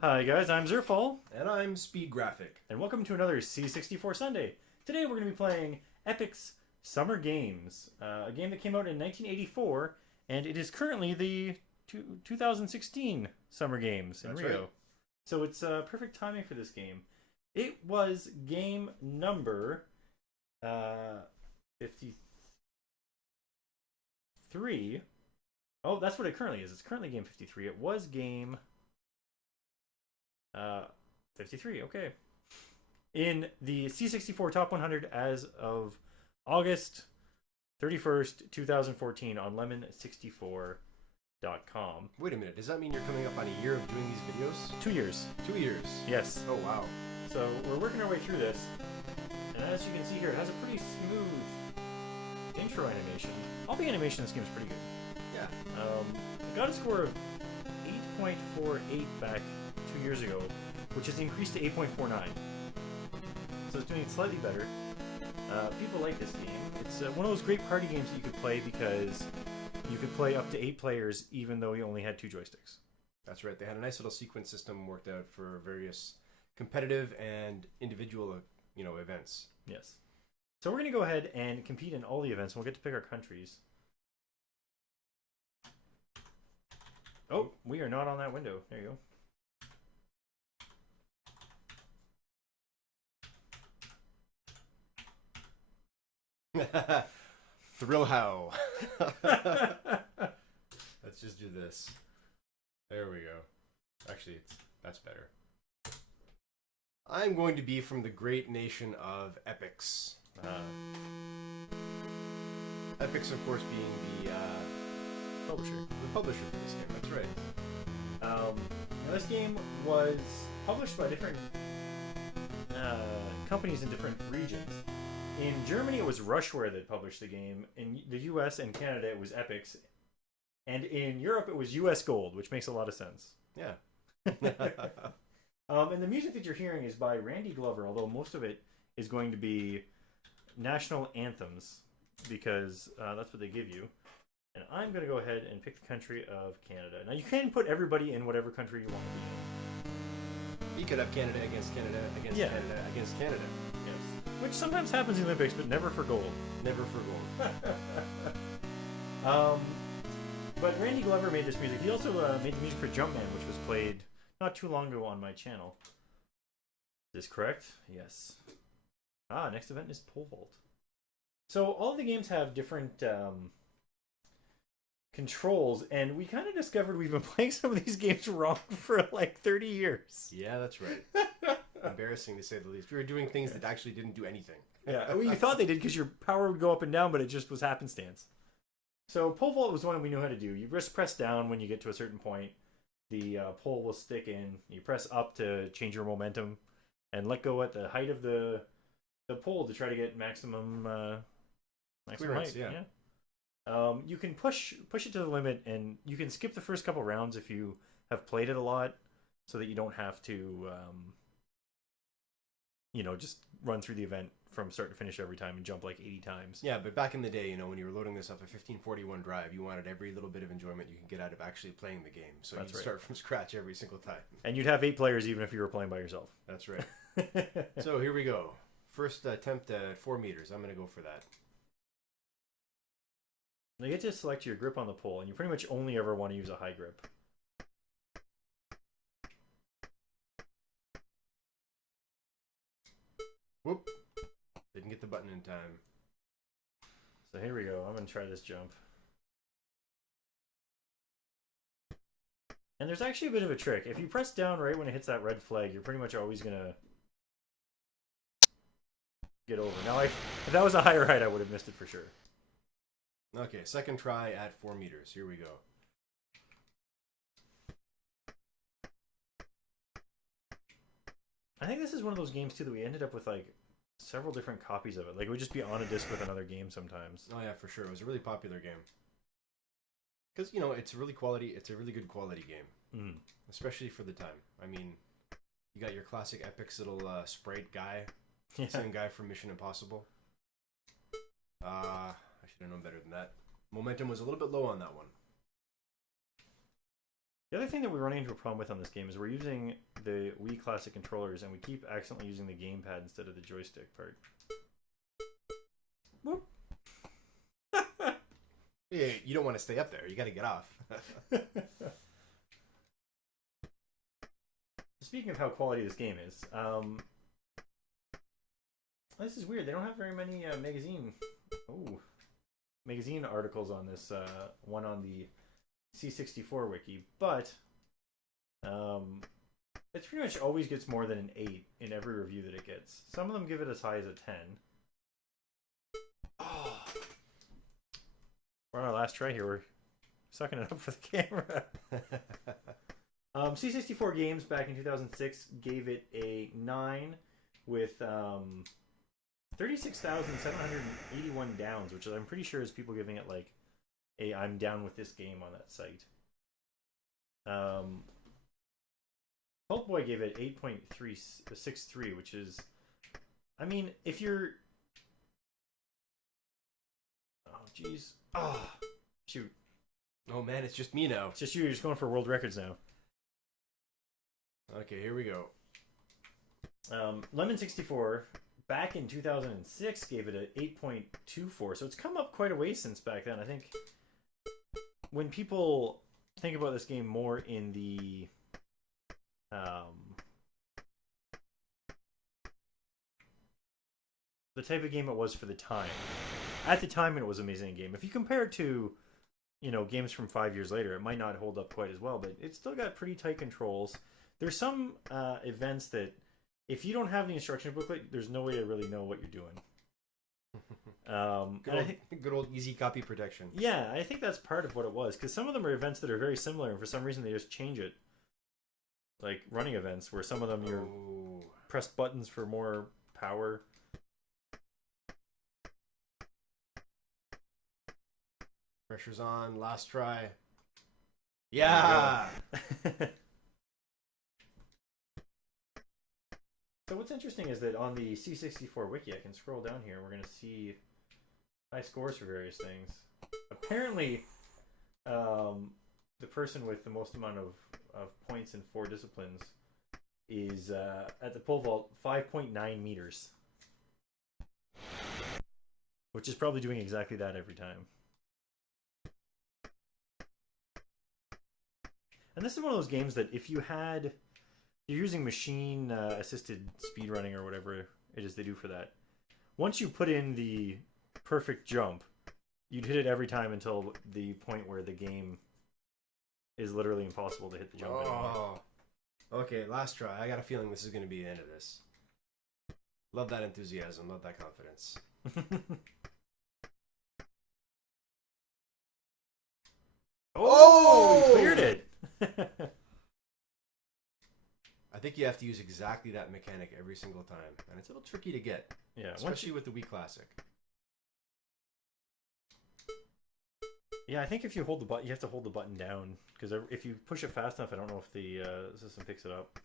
Hi guys, I'm Zerfall, And I'm SpeedGrafik. and welcome to another C64 Sunday. Today we're going to be playing Epyx Summer Games, a game that came out in 1984, and it is currently the 2016 Summer Games in That's Rio. right. So it's perfect timing for this game. It was game number 53. Oh, that's what it currently is. It's currently game 53. It was game 53, okay. In the C64 Top 100 as of August 31st, 2014 on lemon64.com. Wait a minute, does that mean you're coming up on a year of doing these videos? 2 years. 2 years. Yes. Oh, wow. So we're working our way through this. And as you can see here, it has a pretty smooth intro animation. All the animation in this game is pretty good. Yeah. It got a score of 8.48 back 2 years ago, which has increased to 8.49. So it's doing slightly better. People like this game. It's one of those great party games that you could play because you could play up to 8 players even though you only had 2 joysticks. That's right. They had a nice little sequence system worked out for various competitive and individual, events. Yes. So we're going to go ahead and compete in all the events, and we'll get to pick our countries. Oh, we are not on that window. There you go. Thrill how. go. Let's just do this. There we go. Actually, that's better. I'm going to be from the great nation of Epyx. Epyx, of course, being the Publisher. the publisher for this game. That's right. Now this game was published by different companies in different regions. In Germany, it was Rushware that published the game. In the US and Canada, it was Epyx. And in Europe, it was US Gold, which makes a lot of sense. Yeah. And the music that you're hearing is by Randy Glover, although most of it is going to be national anthems because that's what they give you. And I'm going to go ahead and pick the country of Canada. Now, you can put everybody in whatever country you want to be in. You could have Canada against Canada against Yeah. Canada against Canada. Yes. Which sometimes happens in the Olympics, but never for gold. Never for gold. But Randy Glover made this music. He also made the music for Jumpman, which was played not too long ago on my channel. Is this correct? Yes. Next event is pole vault. So all of the games have different controls, and we kind of discovered we've been playing some of these games wrong for like 30 years. Yeah, that's right. Embarrassing to say the least. We were doing things that actually didn't do anything. Yeah, well, you thought they did because your power would go up and down, but it just was happenstance. So pole vault was one we knew how to do. You just press down when you get to a certain point. The pole will stick in. You press up to change your momentum, and let go at the height of the pole to try to get maximum Clearance, height. yeah. You can push it to the limit, and you can skip the first couple rounds if you have played it a lot, so that you don't have to, just run through the event from start to finish every time and jump like 80 times. Yeah, but back in the day, when you were loading this off a 1541 drive, you wanted every little bit of enjoyment you can get out of actually playing the game. So That's you'd right. start from scratch every single time. And you'd have 8 players even if you were playing by yourself. That's right. So here we go. First attempt at 4 meters. I'm going to go for that. Now you get to select your grip on the pole, and you pretty much only ever want to use a high grip. Whoop. Didn't get the button in time. So here we go. I'm going to try this jump. And there's actually a bit of a trick. If you press down right when it hits that red flag, you're pretty much always going to get over. Now, if that was a higher height, I would have missed it for sure. Okay, second try at 4 meters. Here we go. I think this is one of those games, too, that we ended up with, like, several different copies of it. Like, it would just be on a disc with another game sometimes. Oh, yeah, for sure. It was a really popular game. Because, it's a really good quality game. Mm. Especially for the time. I mean, you got your classic Epyx little sprite guy. Yeah. Same guy from Mission Impossible. I should have known better than that. Momentum was a little bit low on that one. The other thing that we're running into a problem with on this game is we're using the Wii Classic controllers, and we keep accidentally using the gamepad instead of the joystick part. Whoop. Yeah, you don't want to stay up there. You got to get off. Speaking of how quality this game is, this is weird. They don't have very many magazine articles on this one on the C64 wiki, but it pretty much always gets more than an 8 in every review that it gets. Some of them give it as high as a 10. Oh. We're on our last try here. We're sucking it up for the camera. C64 Games back in 2006 gave it a 9 with 36,781 downs, which I'm pretty sure is people giving it like a I'm down with this game on that site. Hulk Boy gave it 8.363, which is, I mean, if you're, oh jeez, shoot, oh man, it's just me now. it's just you. You're just going for world records now. Okay, here we go. Lemon 64 back in 2006 gave it an 8.24, so it's come up quite a ways since back then. I think when people think about this game more in the type of game it was for the time. At the time, it was an amazing game. If you compare it to, you know, games from 5 years later, it might not hold up quite as well, but it's still got pretty tight controls. There's some events that, if you don't have the instruction booklet, there's no way to really know what you're doing. Good old easy copy protection. Yeah, I think that's part of what it was, because some of them are events that are very similar, and for some reason they just change it. Like running events, where some of them you're pressed buttons for more power. Pressure's on. Last try. Yeah. So what's interesting is that on the C64 wiki, I can scroll down here and we're going to see high scores for various things. Apparently, the person with the most amount of points in 4 disciplines is, at the pole vault, 5.9 meters. Which is probably doing exactly that every time. And this is one of those games that if you had... You're using machine assisted speedrunning or whatever it is they do for that. Once you put in the perfect jump, you'd hit it every time until the point where the game is literally impossible to hit the jump anymore. Okay, last try. I got a feeling this is going to be the end of this. Love that enthusiasm. Love that confidence. Oh! You cleared it! I think you have to use exactly that mechanic every single time, and it's a little tricky to get. Yeah, especially with the Wii Classic. Yeah, I think if you hold the button, you have to hold the button down, because if you push it fast enough, I don't know if the system picks it up.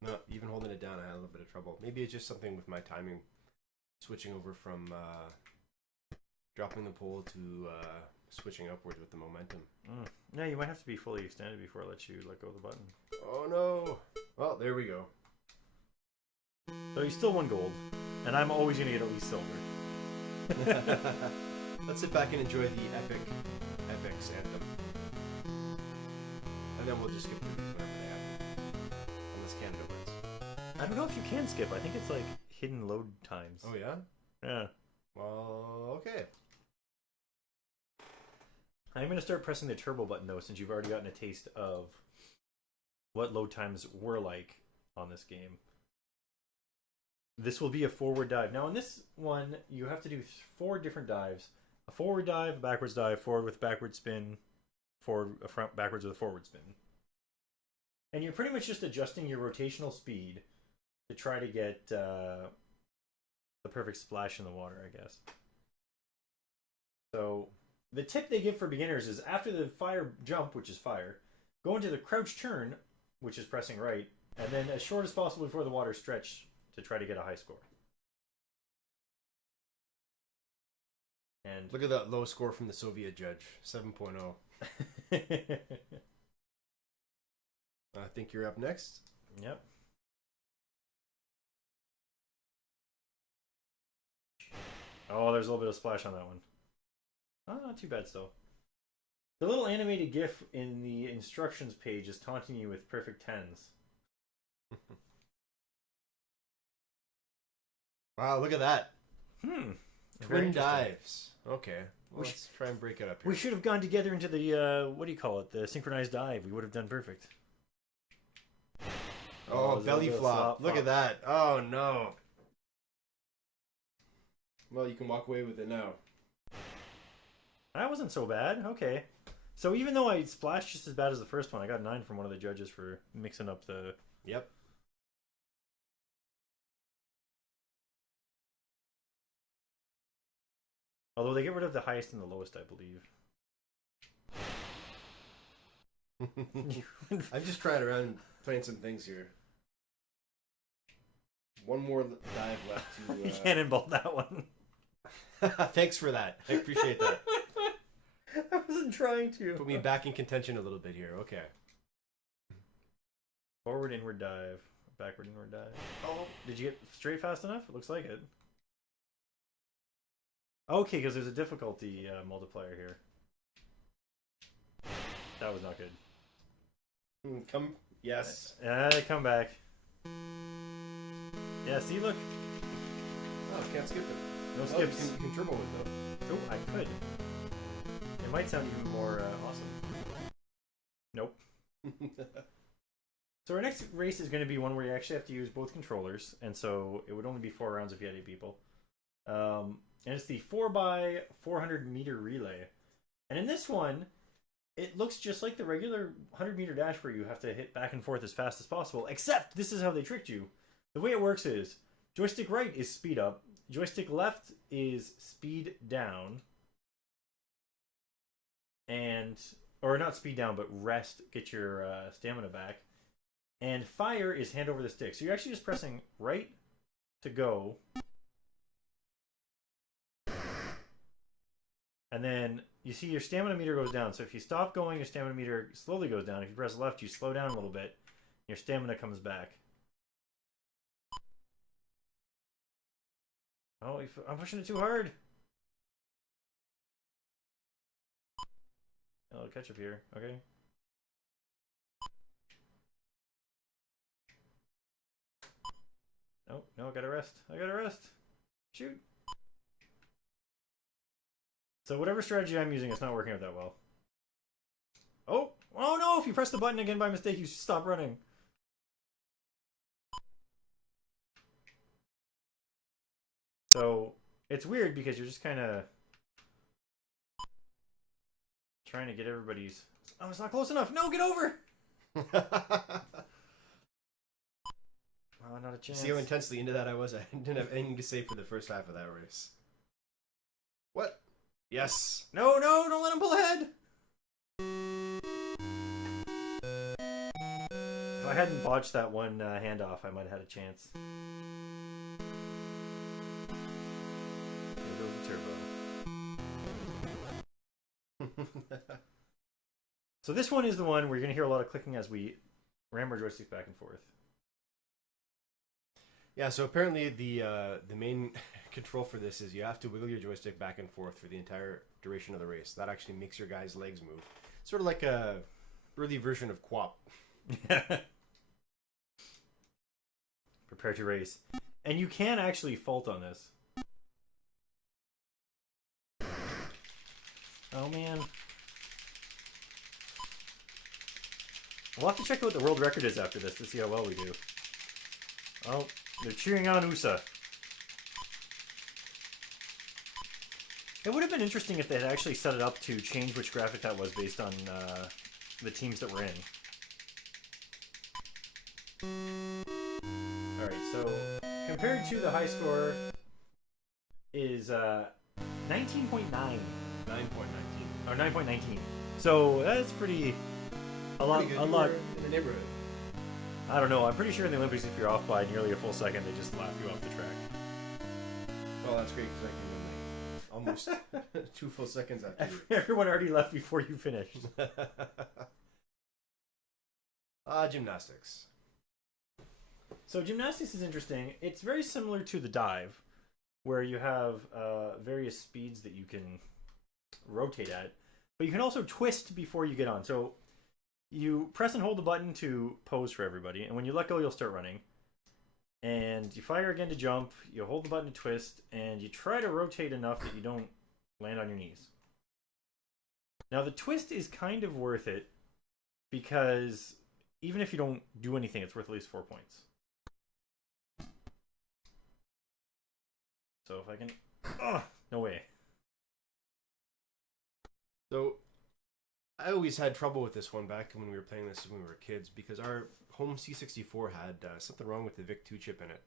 No, even holding it down, I had a little bit of trouble. Maybe it's just something with my timing, switching over from dropping the pole to switching upwards with the momentum. Yeah, you might have to be fully extended before it lets you let go of the button. Oh no! Well, there we go. So you still won gold, and I'm always going to get at least silver. Let's sit back and enjoy the Epyx anthem. And then we'll just skip through these whenever they happen. Unless Canada wins. I don't know if you can skip. I think it's like hidden load times. Oh yeah? Yeah. Well, okay. I'm going to start pressing the turbo button, though, since you've already gotten a taste of what load times were like on this game. This will be a forward dive. Now, in this one, you have to do 4 different dives. A forward dive, a backwards dive, forward with backward spin, forward, a front, backwards with a forward spin. And you're pretty much just adjusting your rotational speed to try to get the perfect splash in the water, I guess. So... the tip they give for beginners is after the fire jump, which is fire, go into the crouch turn, which is pressing right, and then as short as possible before the water stretch to try to get a high score. And look at that low score from the Soviet judge, 7.0. I think you're up next. Yep. Oh, there's a little bit of splash on that one. Oh, not too bad still. The little animated GIF in the instructions page is taunting you with perfect tens. Wow, look at that. Very Twin dives. Okay. Well, let's try and break it up here. We should have gone together into the, what do you call it? The synchronized dive. We would have done perfect. Oh, belly flop. Look at that. Oh, no. Well, you can walk away with it now. That wasn't so bad. Okay. So even though I splashed just as bad as the first one, I got 9 from one of the judges for mixing up the... Yep. Although they get rid of the highest and the lowest, I believe. I'm just trying around playing some things here. One more dive left to... You cannonball that one. Thanks for that. I appreciate that. I wasn't trying to. Put me back in contention a little bit here. Okay. Forward, inward dive. Backward, inward dive. Oh, did you get straight fast enough? It looks like it. Okay, because there's a difficulty multiplier here. That was not good. Come. Yes. Come back. Yeah, see, look. Oh, can't skip it. No skips. You can turbo it, though. Oh, I could. It might sound even more awesome. Nope. So our next race is going to be one where you actually have to use both controllers, and so it would only be 4 rounds if you had 8 people. And it's the 4x400 meter relay. And in this one, it looks just like the regular 100 meter dash where you have to hit back and forth as fast as possible, except this is how they tricked you. The way it works is joystick right is speed up, joystick left is speed down, or not speed down, but rest, get your stamina back, and fire is hand over the stick. So you're actually just pressing right to go, and then you see your stamina meter goes down. So if you stop going, your stamina meter slowly goes down. If you press left, you slow down a little bit, your stamina comes back. Oh, I'm pushing it too hard. I'll catch up here. Okay. Oh, no, I gotta rest. I gotta rest. Shoot. So whatever strategy I'm using, it's not working out that well. Oh! Oh no! If you press the button again by mistake, you stop running. So it's weird because you're just kind of trying to get everybody's... Oh, it's not close enough. No, get over! Oh, not a chance. See how intensely into that I was? I didn't have anything to say for the first half of that race. What? Yes. No, no, don't let him pull ahead. If I hadn't botched that one handoff, I might have had a chance. There goes the turbo. So this one is the one where you're going to hear a lot of clicking as we ram our joysticks back and forth. Yeah, so apparently the main control for this is you have to wiggle your joystick back and forth for the entire duration of the race. That actually makes your guys' legs move. Sort of like a early version of QWOP. Prepare to race. And you can actually fault on this. Oh man. We'll have to check out what the world record is after this to see how well we do. Oh, they're cheering on USA. It would have been interesting if they had actually set it up to change which graphic that was based on the teams that were in. Alright, so compared to the high score is 19.9. 9.19. Or 9.19. So that's pretty... A lot. In the neighborhood. I don't know. I'm pretty sure in the Olympics, if you're off by nearly a full second, they just laugh you off the track. Well, that's great because I can win Almost 2 full seconds after you. Everyone already left before you finished. Gymnastics. So gymnastics is interesting. It's very similar to the dive, where you have various speeds that you can rotate at, but you can also twist before you get on. So you press and hold the button to pose for everybody, and when you let go, you'll start running. And you fire again to jump, you hold the button to twist, and you try to rotate enough that you don't land on your knees. Now the twist is kind of worth it, because even if you don't do anything, it's worth at least 4 points. So if I can... Oh, no way. So, I always had trouble with this one back when we were playing this when we were kids, because our home C64 had something wrong with the VIC-2 chip in it.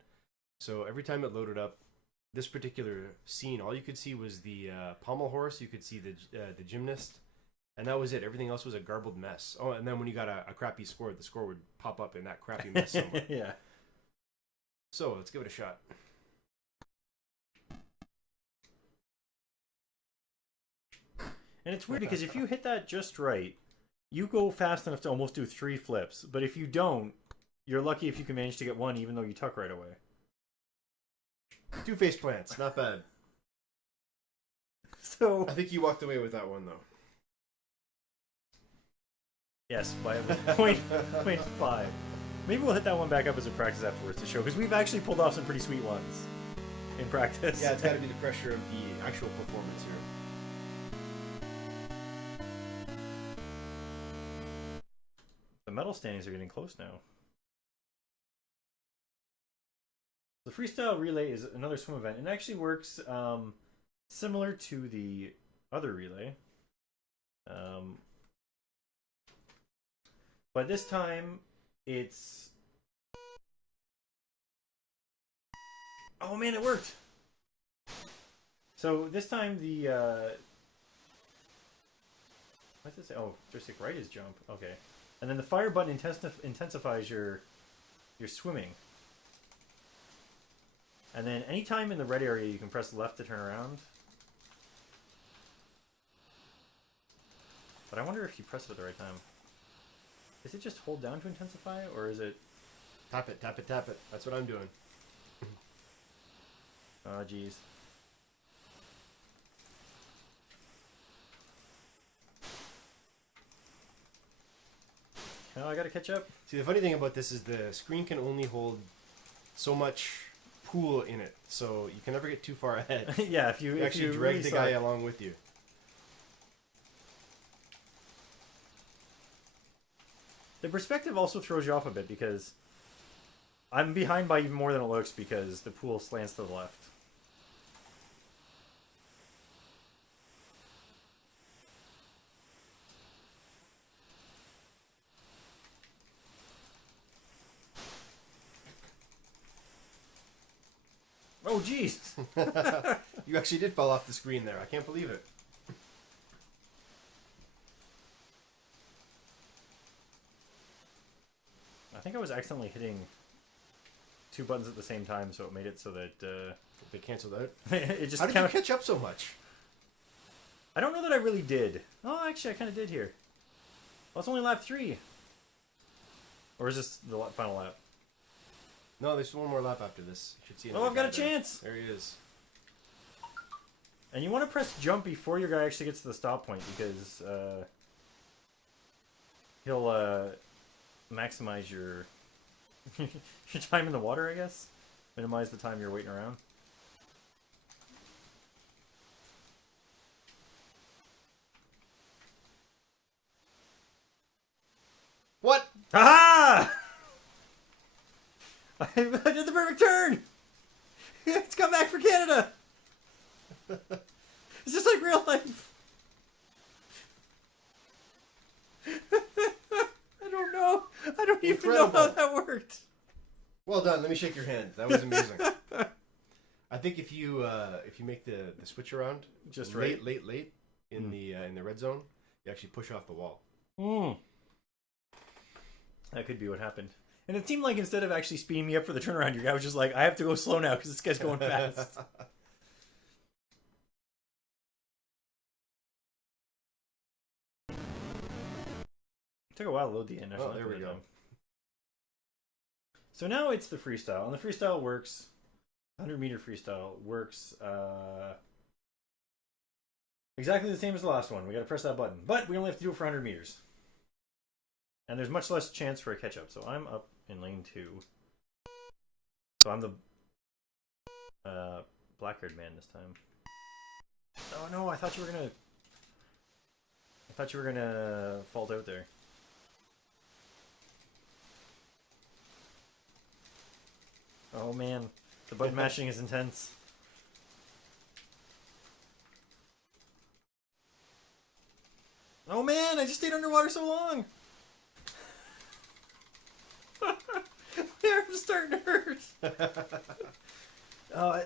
So every time it loaded up this particular scene, all you could see was the pommel horse, you could see the gymnast, and that was it. Everything else was a garbled mess. Oh, and then when you got a crappy score, the score would pop up in that crappy mess somewhere. Yeah. So, let's give it a shot. And it's weird because if you hit that just right, you go fast enough to almost do 3 flips. But if you don't, you're lucky if you can manage to get 1 even though you tuck right away. 2 face plants, not bad. So I think you walked away with that one though. Yes, by 0.5. Maybe we'll hit that one back up as a practice afterwards to show, because we've actually pulled off some pretty sweet ones in practice. Yeah, it's got to be the pressure of the actual performance here. The medal standings are getting close now. The freestyle relay is another swim event, and actually works similar to the other relay. But this time, it's... Oh man, it worked! So this time the... What does it say? Oh, joystick right is jump. Okay. And then the fire button intensifies your swimming. And then anytime in the red area, you can press left to turn around. But I wonder if you press it at the right time. Is it just hold down to intensify, or is it... Tap it, tap it, tap it. That's what I'm doing. Oh, jeez. Oh, I gotta catch up. See, the funny thing about this is the screen can only hold so much pool in it, so you can never get too far ahead. Yeah, if you actually drag the guy along with you. The perspective also throws you off a bit, because I'm behind by even more than it looks because the pool slants to the left. Oh, jeez! You actually did fall off the screen there. I can't believe it. I think I was accidentally hitting 2 buttons at the same time, so it made it so that They canceled out. it just. How did you catch up so much? I don't know that I really did. Oh, actually, I kind of did here. Well, it's only lap 3. Or is this the final lap? No, there's one more lap after this. You should see. Oh, I've got a chance! There he is. And you want to press jump before your guy actually gets to the stop point, because he'll maximize your your time in the water, I guess. Minimize the time you're waiting around. What? Aha! I did the perfect turn! It's come back for Canada! It's just like real life. I don't know. I don't even know how that worked. Well done. Let me shake your hand. That was amazing. I think if you make the switch around just late right. in the red zone, you actually push off the wall. That could be what happened. And it seemed like instead of actually speeding me up for the turnaround, your guy was just like, I have to go slow now because this guy's going fast. Took a while to load the end. Oh, there we go. So now it's the freestyle, and the freestyle works. 100-meter freestyle works exactly the same as the last one. We got to press that button, but we only have to do it for 100 meters, and there's much less chance for a catch up. So I'm up in lane 2. So I'm the black-haired man this time. Oh no! I thought you were gonna fault out there. Oh man, the button mashing is intense. Oh man, I just stayed underwater so long. My arm's starting to hurt.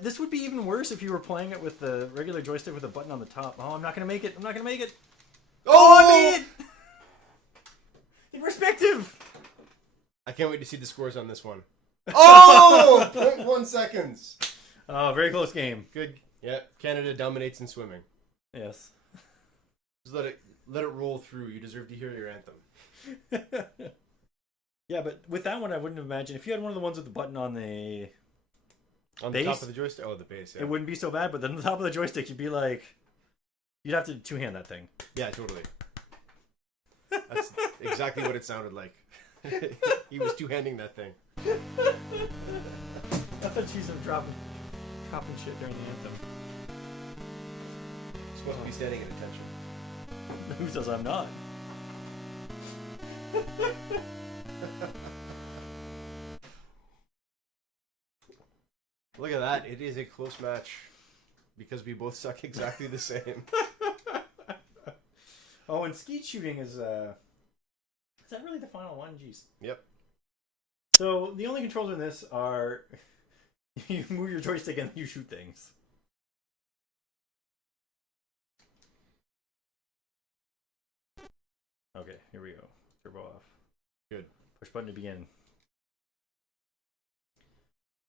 This would be even worse if you were playing it with the regular joystick with a button on the top. Oh, I'm not gonna make it. I'm not gonna make it. Oh, I made it! In perspective. I can't wait to see the scores on this one. Oh! 0.1 seconds. Oh, very close game. Good. Yep. Canada dominates in swimming. Yes. Just let it roll through. You deserve to hear your anthem. Yeah, but with that one, I wouldn't imagine if you had one of the ones with the button on the base, top of the joystick. Oh, the base. Yeah. It wouldn't be so bad. But then on the top of the joystick, you'd be like, you'd have to two-hand that thing. Yeah, totally. That's exactly what it sounded like. He was two-handing that thing. I thought you were dropping shit during the anthem. Supposed to be standing at attention. Who says I'm not? Look at that. It is a close match because we both suck exactly the same. Oh, and skeet shooting is that really the final one? Jeez. Yep. So the only controls in this are you move your joystick and you shoot things. Okay, here we go. Turbo off. Good. Push button to begin.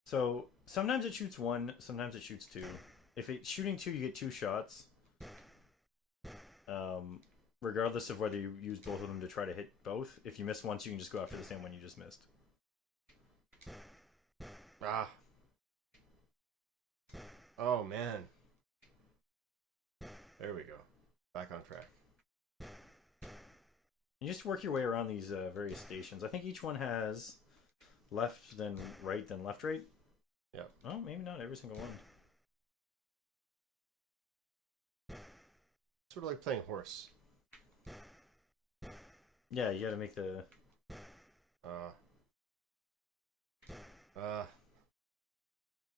So sometimes it shoots 1, sometimes it shoots 2. If it's shooting 2, you get 2 shots. Regardless of whether you use both of them to try to hit both. If you miss once, you can just go after the same one you just missed. Ah. Oh, man. There we go. Back on track. You just work your way around these various stations. I think each one has left, then right, then left, right. Yeah. Oh, maybe not every single one. Sort of like playing horse. Yeah, you gotta make the...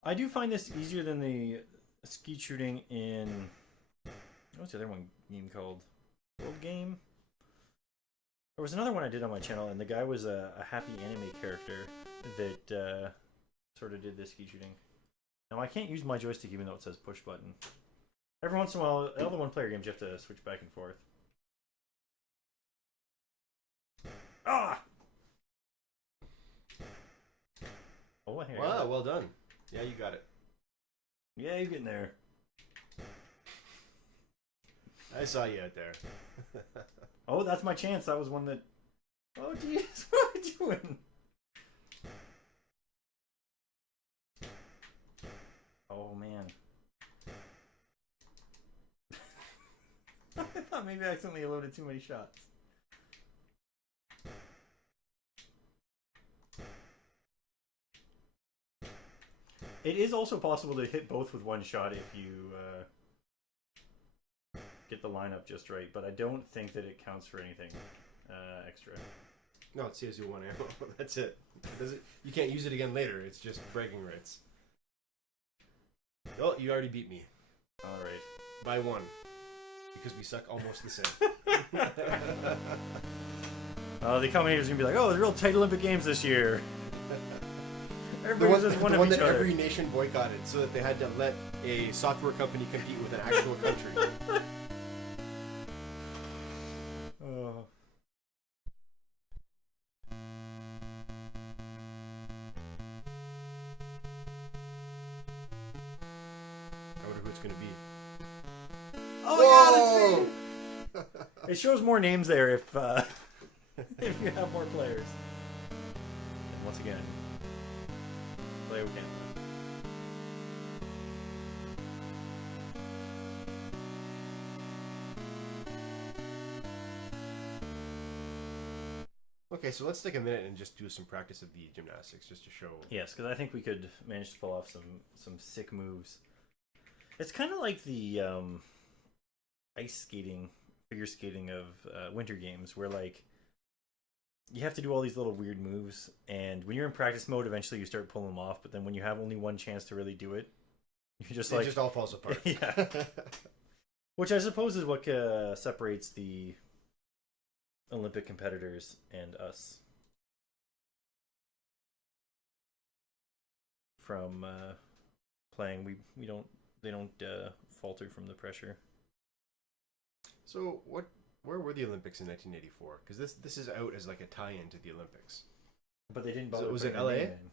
I do find this easier than the skeet shooting in... What's the other one game called? World Game? There was another one I did on my channel, and the guy was a happy anime character that sort of did this skeet shooting. Now, I can't use my joystick even though it says push button. Every once in a while, all the one-player games, you have to switch back and forth. Ah! Oh, here. Wow, well done. Yeah, you got it. Yeah, you're getting there. I saw you out there. Oh, that's my chance. That was one that... Oh, jeez. What am I doing? Oh, man. I thought maybe I accidentally loaded too many shots. It is also possible to hit both with one shot if you get the lineup just right, but I don't think that it counts for anything extra. No, it saves you 1 ammo. That's it. You can't use it again later. It's just bragging rights. Oh, you already beat me. All right. By 1. Because we suck almost the same. The commentators are going to be like, oh, there's real tight Olympic Games this year. Everybody just one the of one each that other. every nation boycotted so that they had to let a software company compete with an actual country. Oh. I wonder who it's going to be. Oh, yeah, that's me! It shows more names there if if you have more players. And once again, play with Canada. Okay, so let's take a minute and just do some practice of the gymnastics, just to show. Yes, because I think we could manage to pull off some sick moves. It's kind of like the ice skating, figure skating of winter games, where like you have to do all these little weird moves, and when you're in practice mode, eventually you start pulling them off. But then when you have only one chance to really do it, you just It just all falls apart. Yeah. Which I suppose is what separates the Olympic competitors and us from playing. They don't falter from the pressure. So where were the Olympics in 1984? Because this is out as like a tie-in to the Olympics. But they didn't bother. So was it putting a LA? name in.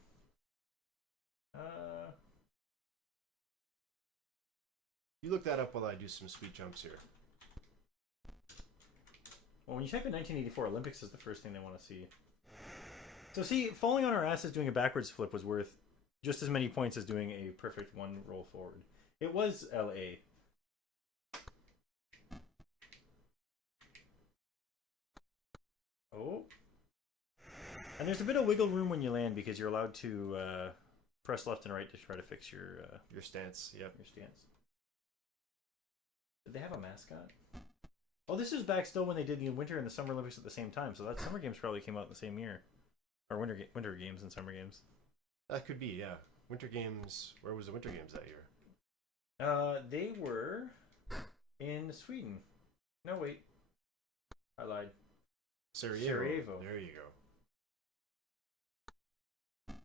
You look that up while I do some sweet jumps here. Well, when you type in 1984, Olympics is the first thing they want to see. So see, falling on our asses doing a backwards flip was worth just as many points as doing a perfect one roll forward. It was LA. Oh. And there's a bit of wiggle room when you land because you're allowed to press left and right to try to fix your stance. Yep. Your stance. Did they have a mascot? Oh, this is back still when they did the Winter and the Summer Olympics at the same time. So that Summer Games probably came out in the same year, or Winter Games and Summer Games. That could be, yeah. Winter Games. Where was the Winter Games that year? They were in Sweden. No, wait, I lied. Sarajevo. There you go.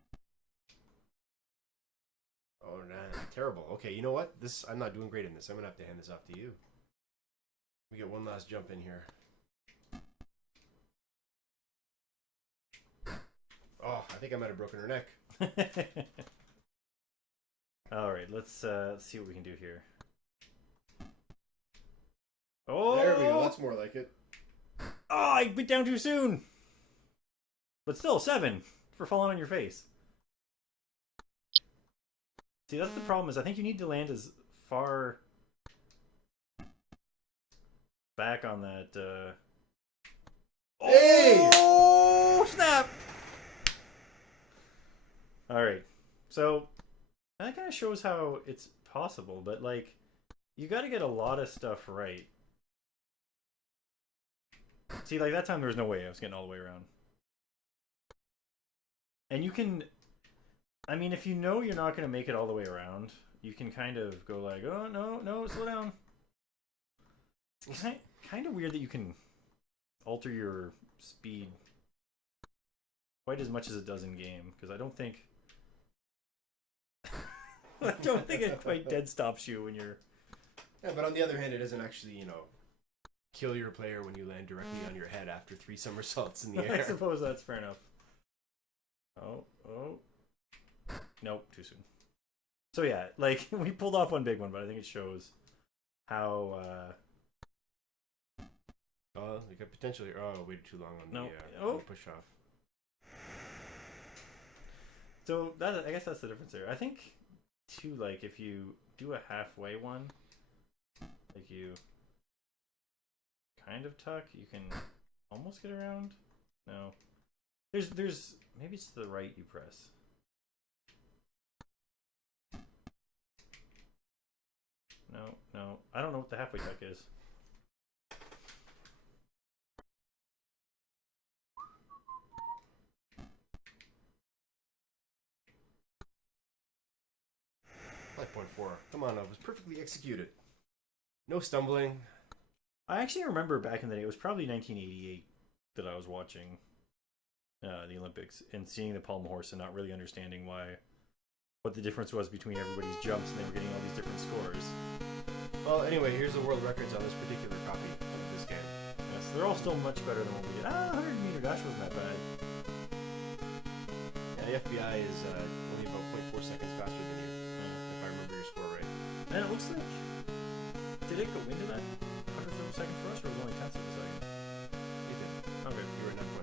Oh, nah, terrible. Okay, you know what? I'm not doing great in this. I'm gonna have to hand this off to you. We get one last jump in here. Oh, I think I might have broken her neck. All right, let's see what we can do here. Oh, there we go. That's more like it. Oh, I went down too soon. But still, 7 for falling on your face. See, that's the problem. Is I think you need to land as far back on that. Hey! Oh, snap! All right, so that kind of shows how it's possible, but like, you got to get a lot of stuff right. See, like that time there was no way I was getting all the way around. And you can, I mean, if you know you're not going to make it all the way around, you can kind of go like, oh, no, slow down. It's kind of weird that you can alter your speed quite as much as it does in game, because I don't think it quite dead stops you when you're... Yeah, but on the other hand, it doesn't actually, kill your player when you land directly on your head after 3 somersaults in the air. I suppose that's fair enough. Oh. Nope, too soon. So yeah, like, we pulled off one big one, but I think it shows how... you got potentially... Oh, waited too long on the push off. So, I guess that's the difference there. I think, too, like, if you do a halfway one, like you kind of tuck, you can almost get around. No. There's maybe it's to the right you press. No. I don't know what the halfway tuck is. .4. Come on, it was perfectly executed. No stumbling. I actually remember back in the day, it was probably 1988 that I was watching the Olympics and seeing the palm horse and not really understanding what the difference was between everybody's jumps, and they were getting all these different scores. Well, anyway, here's the world records on this particular copy of this game. Yes, they're all still much better than what we did. 100-meter dash wasn't that bad. Yeah, the FBI is only about 0.4 seconds faster than you, if I remember your score right. And it looks like... Did it go into that 100th of a second for us, or was it only 10th of a second? You did. Okay. You were at 9.1.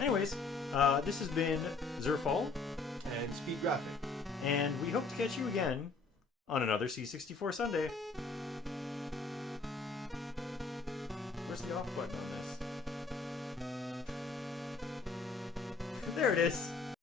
Anyways, this has been Zerfall, And SpeedGrafik. and we hope to catch you again on another C64 Sunday. Where's the off button on this? There it is.